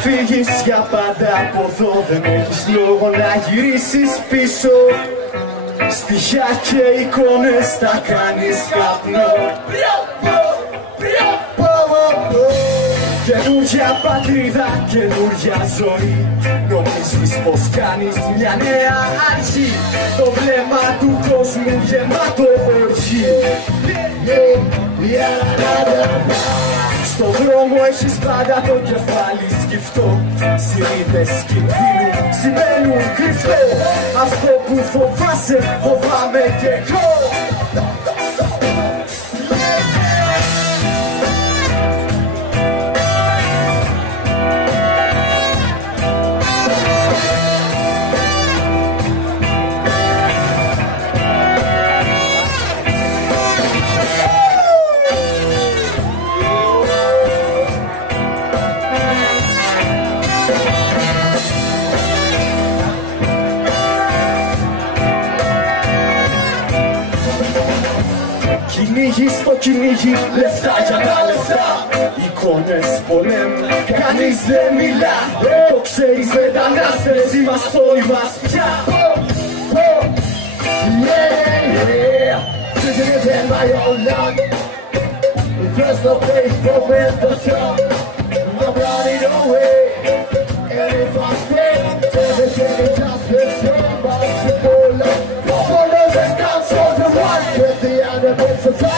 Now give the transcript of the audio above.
φύγεις για πάντα από εδώ, δεν έχεις λόγο να γυρίσεις πίσω. Στοιχιά και εικόνες τα κάνεις καπνό. Καινούρια πατρίδα, καινούρια ζωή. Νομίζεις πως κάνεις μια νέα αρχή. Το βλέμμα του κόσμου γεμάτο οργή. Στο δρόμο έχεις πάντα το κεφάλι σκυφτό. Σιρήνες κινδύνου σημαίνουν κρυφτό. Αυτό που φοβάσαι φοβάμαι κι εγώ. Κυνήγι στο κυνήγι, λεφτά για τα λεφτά. Εικόνες πολέμου, κανείς δεν μιλά. Το ξέρεις μετανάστες, είμαστε όλοι μας πια. Living my own land. There's no place for when the sun. I'm running away. And if I stay, everything is just the same. But people love, follow the dance for the one with the animals.